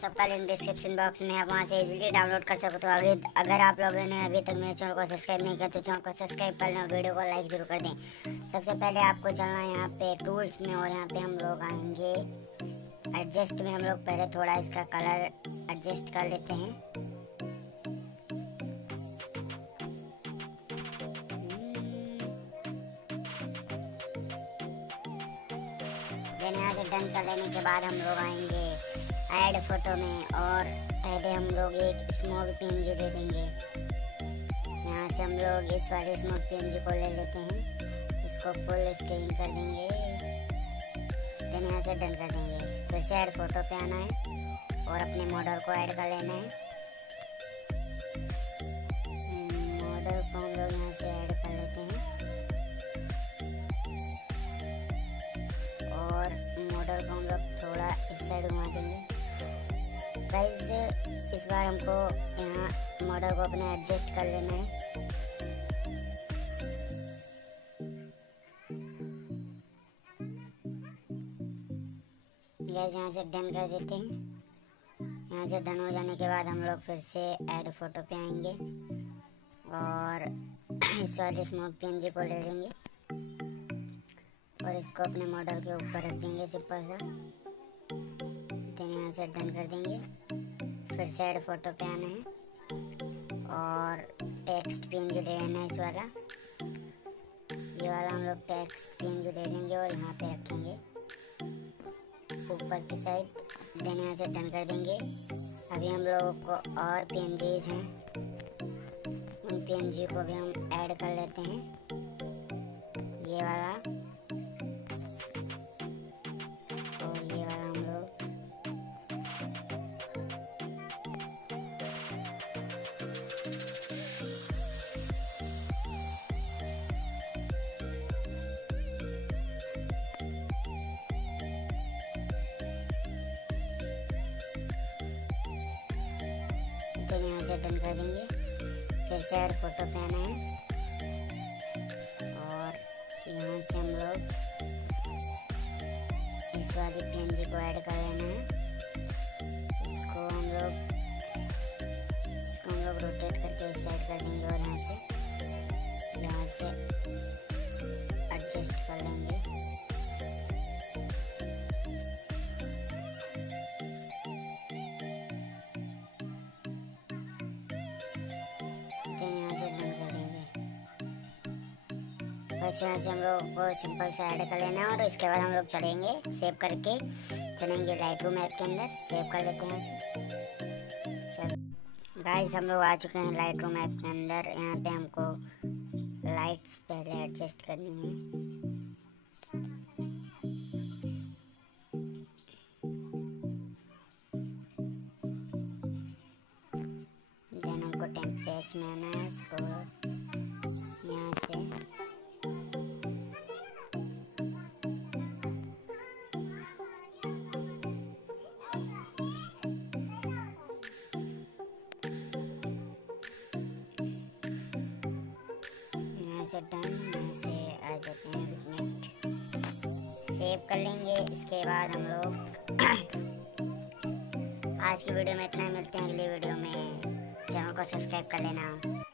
सबका link description box में है, वहाँ से इजीली डाउनलोड कर सकते हो। अगर आप लोगों ने अभी तक मेरे चैनल को सब्सक्राइब नहीं किया तो चैनल को सब्सक्राइब कर लें, वीडियो को लाइक जरूर कर दें। सबसे पहले आपको चलना है यहाँ पे टूल्स में, और यहाँ पे हम लोग आएंगे एडजस्ट में। हम लोग पहले थोड़ा इसका कलर एडजस्ट कर लेते हैं। देन यहाँ से डन कर लेने के बाद हम लोग आएंगे ऐड फोटो में, और पहले हम लोग एक स्मॉग पीएनजी दे देंगे। यहाँ से हम लोग इस वाले स्मॉग पीएनजी को ले लेते हैं, इसको फुल स्क्रीन कर देंगे। देन यहाँ से डन कर देंगे। फिर से ऐड फोटो पे आना है और अपने मॉडल को ऐड कर लेना है। मॉडल को हम लोग यहाँ से ऐड कर लेते हैं और मॉडल को हम लोग थोड़ा इस साइड घुमा देंगे। गाइस इस बार हमको यहाँ मॉडल को अपने एडजस्ट कर लेना है। गाइस यहाँ से डन कर देते हैं। यहाँ से डन हो जाने के बाद हम लोग फिर से ऐड फोटो पे आएंगे और इस वाले स्मॉग पीएनजी को ले लेंगे और इसको अपने मॉडल के ऊपर रख देंगे सिंपल सा। देन यहाँ से डन कर देंगे। फिर से ऐड फोटो पे आना है और टेक्स्ट पीएनजी ले लेना है इस वाला। ये वाला हम लोग टेक्स्ट पीएनजी ले लेंगे और यहाँ पे रखेंगे ऊपर की साइड। देन यहाँ से डन कर देंगे। अभी हम लोगों को और पीएनजीज हैं, उन पीएनजी को भी हम ऐड कर लेते हैं। ये वाला और ये वाला हम लोग तो यहाँ से डन कर देंगे। फिर से ऐड फोटो पे आना है और यहाँ से हम लोग इस वाली पीएनजी को ऐड कर लेना है। इसको हम लोग रोटेट करके इस साइड कर देंगे और यहाँ से एडजस्ट कर लेंगे। बस यहाँ से हम लोग को सिंपल सा ऐड कर लेना है और इसके बाद हम लोग चलेंगे सेव करके चलेंगे लाइटरूम ऐप के अंदर। सेव कर लेते हैं। चलो गाइस हम लोग आ चुके हैं लाइटरूम ऐप के अंदर। यहाँ पे हमको लाइट्स पहले एडजस्ट करनी है। देन हमको टेम्परेचर में आना है, उसको यहाँ से डन। यहाँ से आ जाते हैं मिनट, सेव कर लेंगे। इसके बाद हम लोग आज की वीडियो में इतना ही। मिलते हैं अगली वीडियो में। चैनल को सब्सक्राइब कर लेना।